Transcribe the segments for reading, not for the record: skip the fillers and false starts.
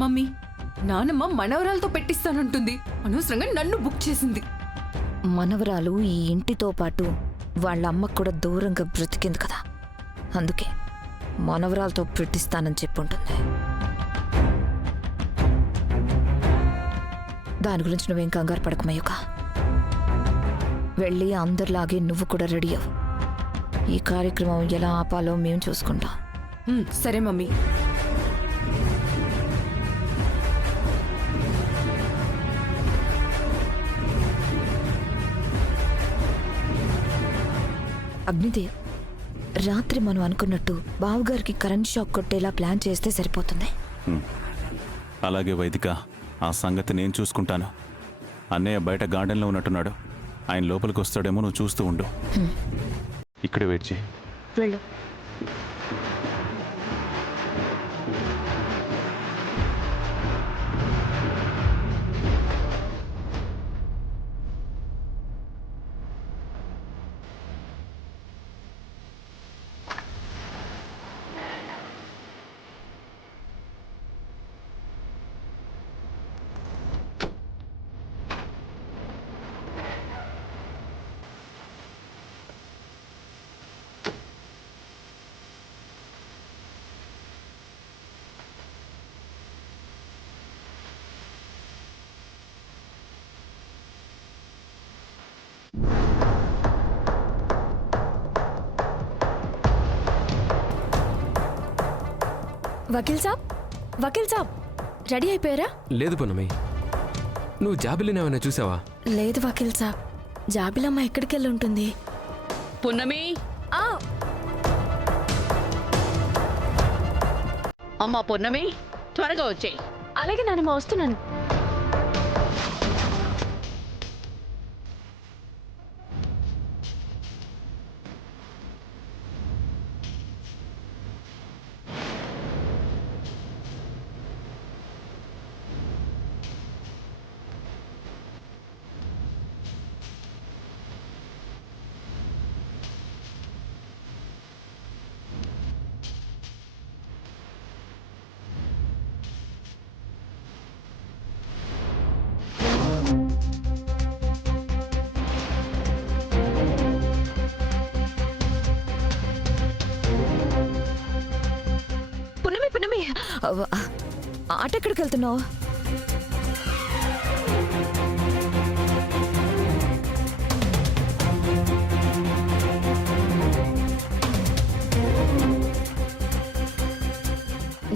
Mummy, నానమ్మ మనవరాలతో పెట్టిస్తానంటుంది. అనవసరంగా నన్ను బుక్ చేసింది. మనవరాలు ఈ ఇంటితో పాటు వాళ్ళ అమ్మకు కూడా దూరంగా బ్రతికింది కదా, అందుకే మనవరాలతో పెట్టిస్తానని చెప్పుంటుంది. దాని గురించి నువ్వేం కంగారు పడకమయ్యక. వెళ్ళి అందరిలాగే నువ్వు కూడా రెడీ అవ్వు. ఈ కార్యక్రమం ఎలా ఆపాలో మేము చూసుకుంటాం. సరే మమ్మీ. అగ్నిదేవ్, రాత్రి మనం అనుకున్నట్టు బావగారికి కరెంట్ షాక్ కొట్టేలా ప్లాన్ చేస్తే సరిపోతుంది. అలాగే వైదిక, ఆ సంగతి నేను చూసుకుంటాను. అన్నయ్య బయట గార్డెన్లో ఉన్నట్టున్నాడు. ఆయన లోపలికి వస్తాడేమో, నువ్వు చూస్తూ ఉండు. ఇక్కడే వెయిట్ చేయి. వెళ్ళు. వకీల్ సాబ్ రెడీ అయిపోయారా? లేదు పున్నమి, నువ్వు జాబిలిని ఏమైనా చూసావా? లేదు వకీల్ సాబ్, జాబిలమ్మ ఎక్కడికి వెళ్ళి ఉంటుంది? పున్నమి, అమ్మా పున్నమి, త్వరగా వచ్చేయి. అలాగే నాన్నమ్మ, వస్తున్నాను. ఆట ఎక్కడికి వెళ్తున్నావు?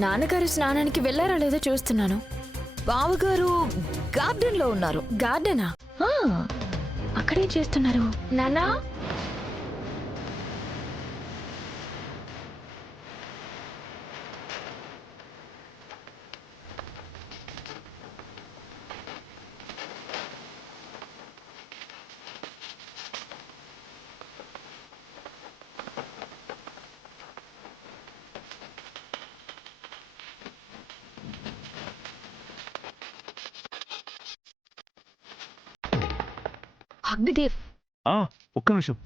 నాన్నగారు స్నానానికి వెళ్ళారా లేదో చూస్తున్నాను. బావగారు గార్డెన్ లో ఉన్నారు. గార్డెనా? అక్కడేం చేస్తున్నారు నాన్నా? అగ్నిదేవ్, ఒక్క నిమిషం.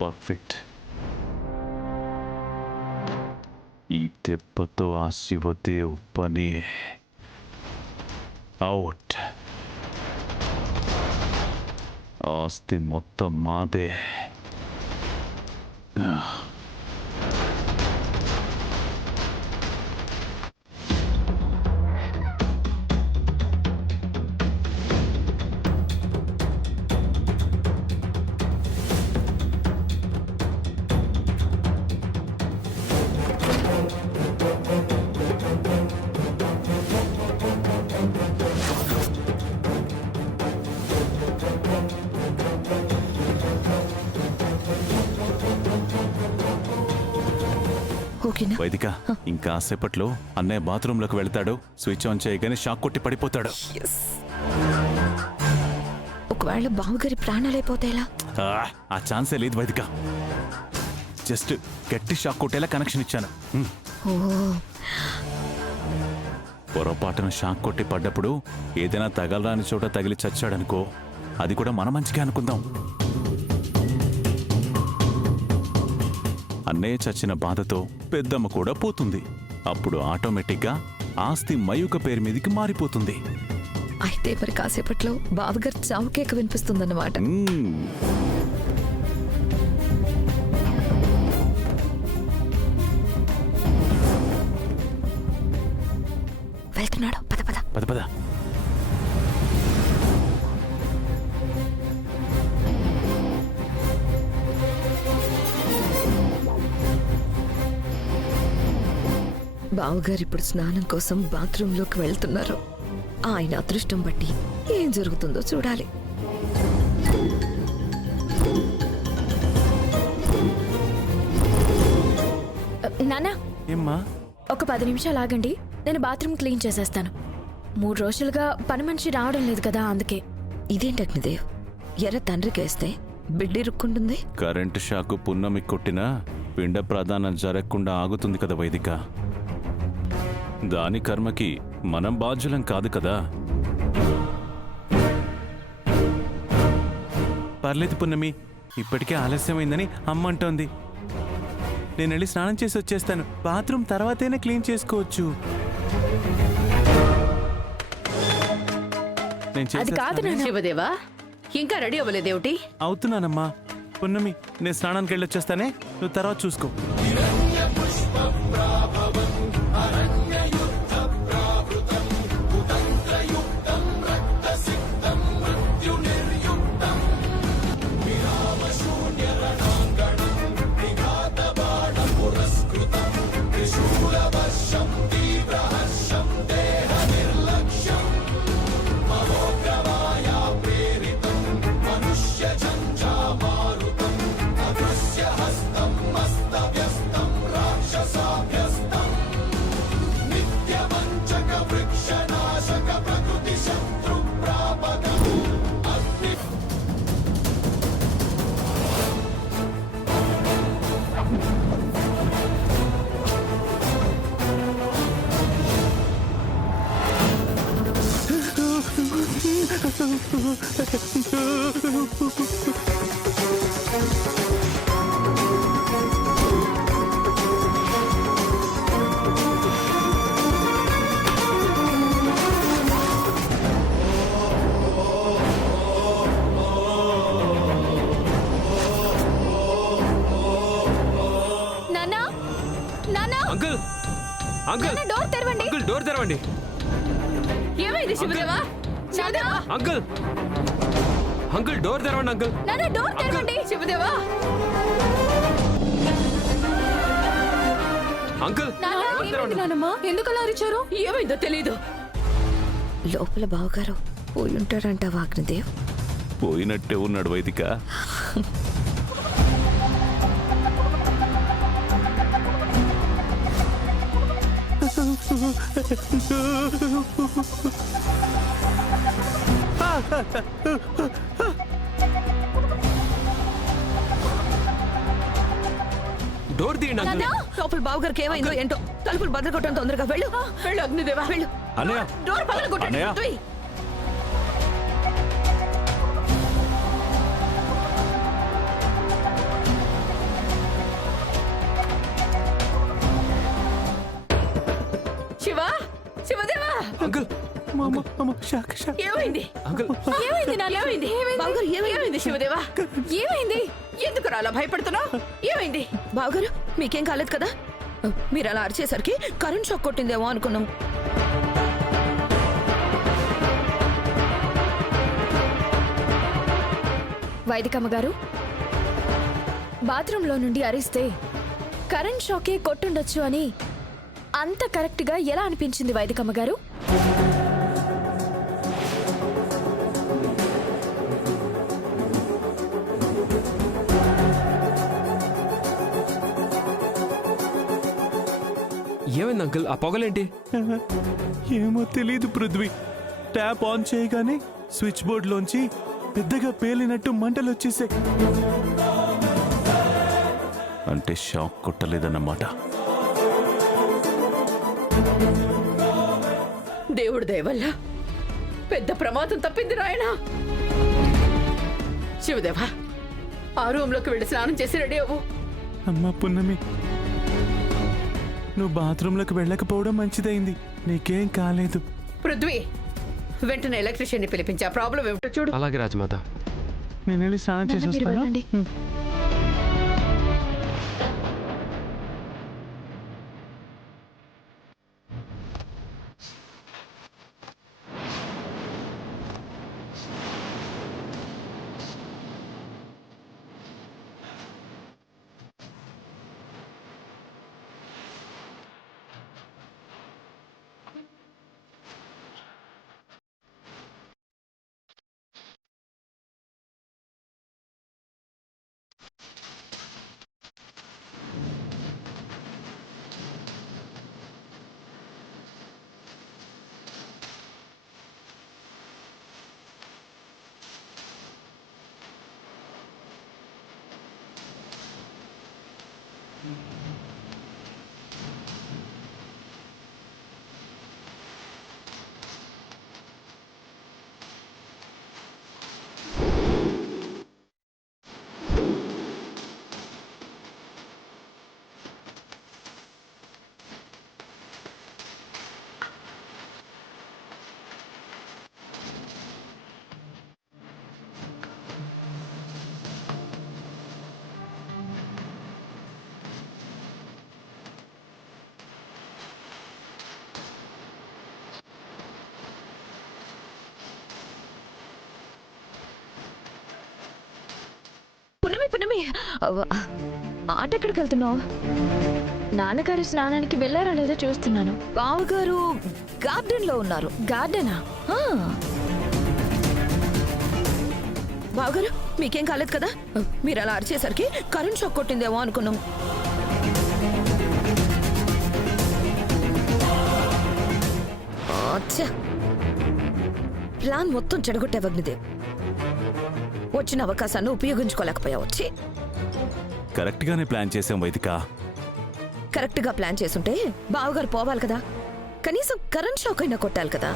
పర్ఫెక్ట్. ఈ దెబ్బతో ఆ శివదేవ్ పని అవుట్. ఆస్తి మొత్తం మాదే. ఓకేనా? వైదిక ఇంకాసేపట్లో అన్నయ్య బాత్రూంలోకి వెళ్తాడు. స్విచ్ ఆన్ చేయగానే షాక్ కొట్టి పడిపోతాడు. ఒకవేళ బావగారి ప్రాణాలైపోతే ఎలా? ఆ ఛాన్సే లేదు వైదిక. జస్ట్ గట్టి షాక్ కొట్టేలా కనెక్షన్ ఇచ్చాను. ఓ, పొరపాటున షాక్ కొట్టి పడ్డప్పుడు ఏదైనా తగలరాని చోట తగిలి చచ్చాడనుకో, అది కూడా మన మంచిగా అనుకుందాం. అన్నయ్య చచ్చిన బాధతో పెద్దమ్మ కూడా పోతుంది. అప్పుడు ఆటోమేటిక్గా ఆస్తి మయూక పేరు మీదికి మారిపోతుంది. అయితే మరి కాసేపట్లో బావగారి చావు కేక వినిపిస్తుందన్నమాట. వెళ్తున్నాడు, పద పద. పద పద. బావగారు ఇప్పుడు స్నానం కోసం బాత్రూంలోకి వెళ్తున్నారు. ఆయన అదృష్టం బట్టి ఏం జరుగుతుందో చూడాలి. నానా, ఏమ్మా? ఒక 10 నిమిషాలు ఆగండి, నేను బాత్రూమ్ క్లీన్ చేసేస్తాను. 3 రోజులుగా పని మనిషి రావడం లేదు కదా, అందుకే. ఇదేంటి అగ్నిదేవ్, ఎర్ర తండ్రికేస్తే బిడ్డ ఇరుక్కుంటుంది. కరెంటు షాకు పున్నమి కొట్టినా పిండ ప్రదానం జరగకుండా ఆగుతుంది కదా వైదిక. దాని కర్మకి మనం బాధ్యులం కాదు కదా. పర్లేదు పున్నమి, ఇప్పటికే ఆలస్యమైందని అమ్మ అంటోంది. నేను వెళ్ళి స్నానం చేసి వచ్చేస్తాను. బాత్రూమ్ తర్వాతైనా క్లీన్ చేసుకోవచ్చు. అది కాదు నాన్న. శివదేవా, ఇంకా రెడీ అవ్వలేదేమిటి? అవుతున్నానమ్మా. పున్నమి, నేను స్నానానికి వెళ్ళొచ్చేస్తానే, నువ్వు తర్వాత చూసుకో. నాన్నా, నాన్నా, అంకుల్ అంకుల్ నాన్నా, డోర్ తెరవండి. అంకుల్ డోర్ తెరవండి. ఏమైంది శివదేవా? శివదేవా, అంకుల్ అంకుల్ డోర్ తెరవండి. అంకుల్ నాన్నా, డోర్ తెరవండి. శివదేవా, అంకుల్ నాన్నా, డోర్ తెరవండి. నానమ్మా, ఎందుకు అలా అరిచారు? ఏమైందో తెలీదు. లోపల బావగారు పోయి ఉంటాడంటావా అగ్నిదేవ్? పోయినట్టే ఉన్నాడు వైదిక. డోర్ తీయండి అంకుల్. లోపల బావగారికి ఏమైందో ఏంటో. తలుపులు బద్దలు కొట్టడం తొందరగా వెళ్ళు. వెళ్ళు అగ్నిదేవా, వెళ్ళు. అన్నయ్య, డోర్ పగల కొట్టండి. అన్నయ్య. తుయ్. శివ, శివదేవా, అంకుల్ ఏమైంది? అంకుల్ ఏమైంది నాన్న? ఏమైంది? బావగారు ఏమైంది శివదేవా? ఏమైంది? ఎందుకు అలా భయపడుతున్నావు? ఏమైంది? బావగారు మీకేం కాలేదు కదా? మీరు అలా అరిచేసరికి కరెంట్ షాక్ కొట్టిందేమో అనుకున్నాం. వైదికమ్మ గారు, బాత్రూంలో నుండి అరిస్తే కరెంట్ షాకే కొట్టుండొచ్చు అని అంత కరెక్ట్గా ఎలా అనిపించింది వైదికమ్మ గారు? ఏమైంది అంకుల్? ఆ పొగలేంటి? ఏమో తెలియదు పృథ్వీ. ట్యాప్ ఆన్ చేయగానే స్విచ్ బోర్డులోంచి పెద్దగా పేలినట్టు మంటలు వచ్చేసాయి. అంటే షాక్ కొట్టలేదన్నమాట. దేవుడి దయ వల్ల పెద్ద ప్రమాదం తప్పింది రాయనా. శివదేవా, ఆ రూమ్లోకి వెళ్ళి స్నానం చేసి రెడీ అవ్వు. అమ్మా పున్నమి, నువ్వు బాత్రూంలోకి వెళ్ళకపోవడం మంచిదైంది. నీకేం కాలేదు. పృథ్వీ, వెంటనే ఎలక్ట్రీషియన్ని పిలిపించి ఆ ప్రాబ్లం ఏమిటో చూడు. అలాగే రాజమాత. నేను వెళ్ళి స్నానం చేసి వస్తాను. పున్నమి, ఆట ఎక్కడికి వెళ్తున్నావు? నాన్నగారు స్నానానికి వెళ్ళారా లేదో చూస్తున్నాను. బావగారు గార్డెన్ లో ఉన్నారు. గార్డెనా? ఆ, బావగారు మీకేం కాలేదు కదా? మీరు అలా అరిచేసరికి కరెంట్ షాక్ కొట్టిందేమో అనుకున్నాం. అచ్చా. ప్లాన్ మొత్తం చెడగొట్టే అగ్నిదేవ్. వచ్చిన అవకాశాన్ని ఉపయోగించుకోలేకపోయావు. వచ్చి కరెక్ట్ గానే ప్లాన్ చేసాం వైదిక. కరెక్ట్ గా ప్లాన్ చేసుంటే బావగారు పోవాలి కదా. కనీసం కరెంట్ షాక్ అయినా కొట్టాలి కదా.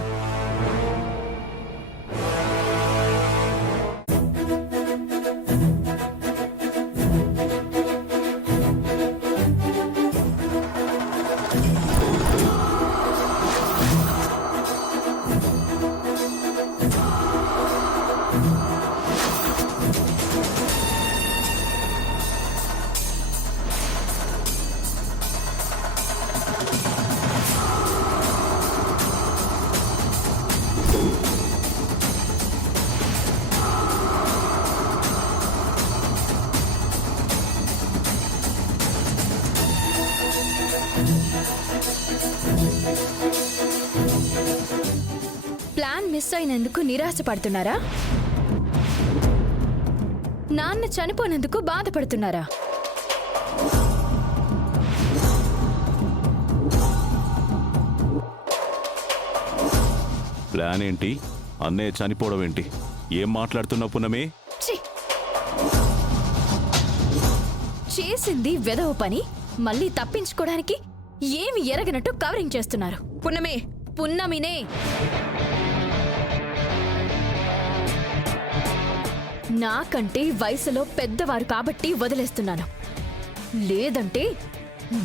ప్లాన్ మిస్ అయినందుకు నిరాశపడుతున్నారా? నాన్న చనిపోయినందుకు బాధపడుతున్నారా? ప్లాన్ ఏంటి? అన్నయ్య చనిపోవడం ఏంటి? ఏం మాట్లాడుతున్నావు పున్నమి? ఛీ! చేసింది వెధవ పని మళ్ళీ తప్పించుకోవడానికి ఏమి ఎరగనట్టు కవరింగ్ చేస్తున్నారు. పున్నమి, పున్నమినే. నాకంటే వయసులో పెద్దవారు కాబట్టి వదిలేస్తున్నాను. లేదంటే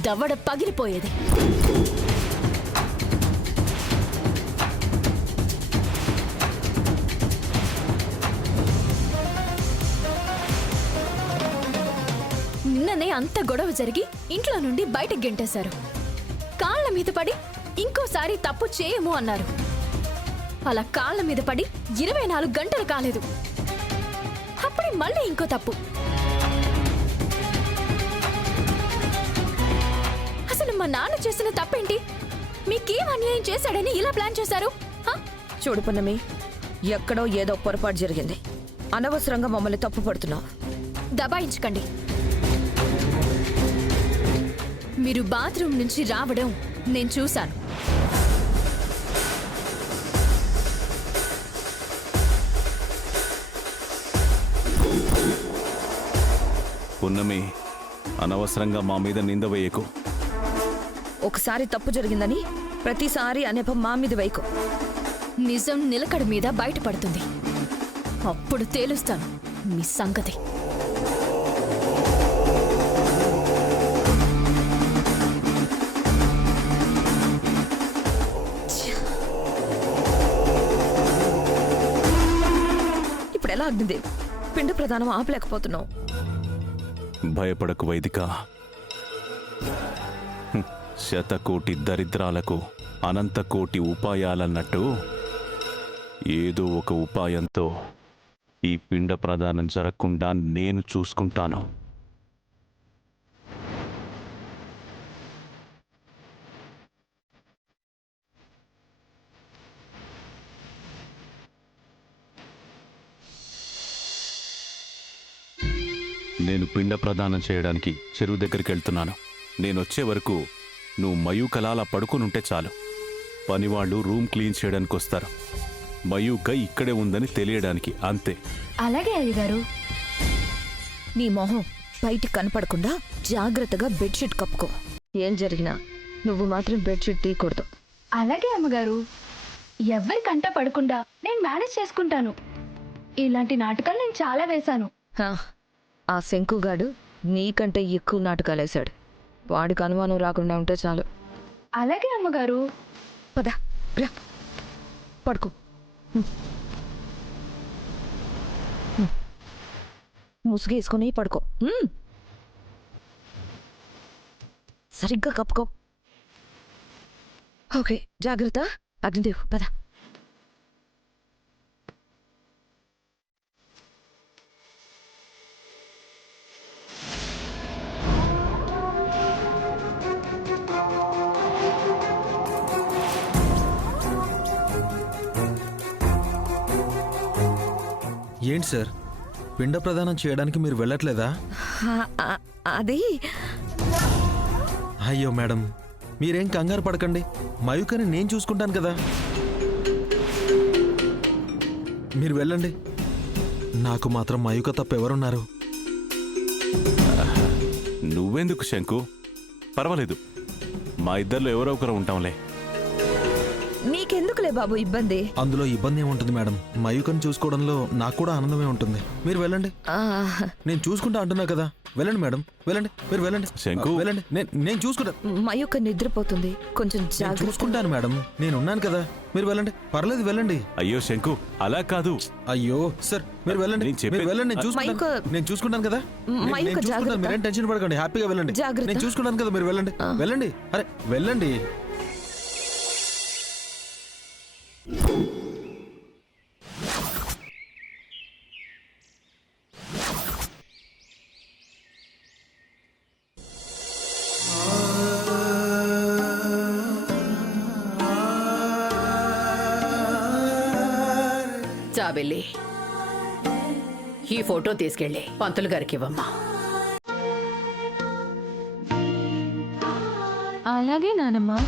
దవడ పగిలిపోయేది. నిన్ననే అంత గొడవ జరిగి ఇంట్లో నుండి బయటకు గెంటేశారు. కాళ్ళ మీద పడి ఇంకోసారి తప్పు చేయము అన్నారు. అలా కాళ్ళ మీద పడి 24 గంటలు కాలేదు. అప్పుడే మళ్ళీ ఇంకో తప్పు. అసలు మా నాన్న చేసిన తప్పేంటి? మీకేం అన్యాయం చేశాడని ఇలా ప్లాన్ చేశారు? చూడు పున్నమి, ఎక్కడో ఏదో పొరపాటు జరిగింది. అనవసరంగా మమ్మల్ని తప్పు పడుతున్నావు. దబాయించకండి. మీరు బాత్రూమ్ నుంచి రావడం నేను చూశాను. పున్నమి, అనవసరంగా మా మీద నింద వేయకు. ఒకసారి తప్పు జరిగిందని ప్రతిసారి అనేపం మా మీద వైకు. నిజం నిలకడ మీద బయటపడుతుంది. అప్పుడు తేలుస్తాను మీ సంగతి. ఇప్పుడు ఎలా అగ్నిదేవ్ పిండ ప్రదానం ఆపలేకపోతున్నావు. భయపడకు వైదిక. శతకోటి దరిద్రాలకు అనంతకోటి ఉపాయాలన్నట్టు ఏదో ఒక ఉపాయంతో ఈ పిండ ప్రదానం జరగకుండా నేను చూసుకుంటాను. నేను పిండ ప్రదానం చేయడానికి చెరువు దగ్గరికి వెళ్తున్నాను. నేను వచ్చే వరకు నువ్వు మయూకలా అలా పడుకునుంటే చాలు. పనివాళ్ళు రూమ్ క్లీన్ చేయడానికి వస్తారు. మయూక ఇక్కడే ఉందని తెలియడానికి, అంతే. అలాగే అయ్యగారు. నీ మొహం బయటికి కనపడకుండా జాగ్రత్తగా బెడ్షీట్ కప్పుకో. ఏం జరిగినా నువ్వు మాత్రం బెడ్షీట్ తీయకూడదు. అలాగే అమ్మగారు. ఎవ్వరి కంట పడకుండా నేను మేనేజ్ చేసుకుంటాను. ఇలాంటి నాటకాలు నేను చాలా వేశాను. హా, ఆ శంకుగాడు నీకంటే ఎక్కువ నాటకాలేశాడు. వాడికి అనుమానం రాకుండా ఉంటే చాలు. అలాగే అమ్మగారు. పద రా, పడుకో. ముసుగేసుకొని పడుకో. సరిగ్గా కప్పుకో. ఓకే, జాగ్రత్త. అగ్నిదేవ్ పద. ఏంటి సార్, పిండ ప్రదానం చేయడానికి మీరు వెళ్ళట్లేదా? అది అయ్యో మేడం, మీరేం కంగారు పడకండి. మయూకని నేను చూసుకుంటాను కదా. మీరు వెళ్ళండి. నాకు మాత్రం మయూక తప్ప ఎవరున్నారు? నువ్వెందుకు శంకు? పర్వాలేదు, మా ఇద్దరిలో ఎవరో ఒకరు ఉంటాంలే. నీకెందుకులే బాబు ఇబ్బంది. అందులో ఇబ్బంది ఏముంటుంది మేడం? మయూకని చూసుకోవడంలో నాకు కూడా ఆనందమే ఉంటుంది. మీరు వెళ్ళండి, నేను చూసుకుంటా అంటున్నా కదా. వెళ్ళండి మేడం, వెళ్ళండి. మీరు వెళ్ళండి శంకు. వెళ్ళండి. నేను చూసుకుంటా. మయూక నిద్రపోతుంది, కొంచెం నేను జాగ్రత్త. చూసుకుంటాను మేడం, నేను ఉన్నాను కదా. మీరు వెళ్ళండి, పర్లేదు వెళ్ళండి. అయ్యో శంకు, అలా కాదు. అయ్యో సార్, మీరు వెళ్ళండి. నేను చెప్పేది- మీరు వెళ్ళండి, నేను చూసుకుంటాను కదా. నేను చూసుకుంటాను, మీరేం టెన్షన్ పడకండి, హ్యాపీగా వెళ్ళండి. జాగ్రత్త. నేను చూసుకుంటాను కదా, మీరు వెళ్ళండి. వెళ్ళండి, అరే వెళ్ళండి. జాబెల్లి, ఈ ఫోటో తీసుకెళ్ళి పంతులు గారికి ఇవ్వమ్మా. అలాగే నానమ్మా.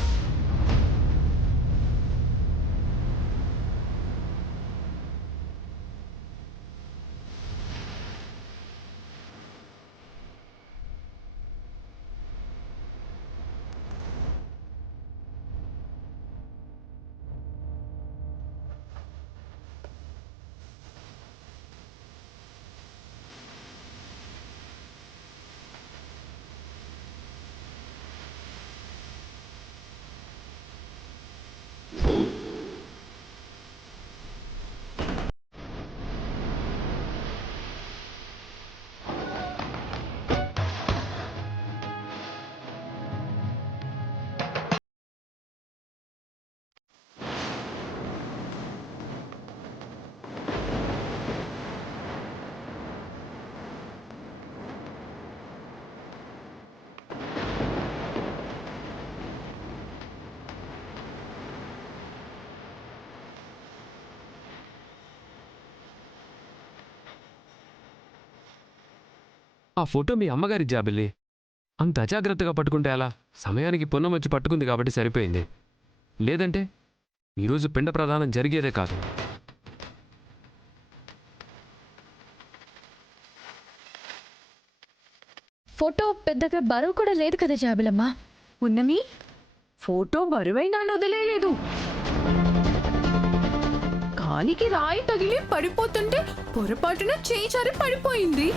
ఆ ఫోటో మీ అమ్మగారి జాబిల్లి. అంత అజాగ్రత్తగా పట్టుకుంటే అలా సమయానికి పొన్నం వచ్చి పట్టుకుంది కాబట్టి సరిపోయింది. లేదంటే ఈరోజు పిండ ప్రదానం జరిగేదే కాదు. ఫోటో పెద్దగా బరువు కూడా లేదు కదా జాబిలమ్మ. ఉన్నమి ఫోటో బరువైనా వదిలేదు. కాలికి రాయి తగిలి పడిపోతుంటే పొరపాటున చేయి జారి పడిపోయింది.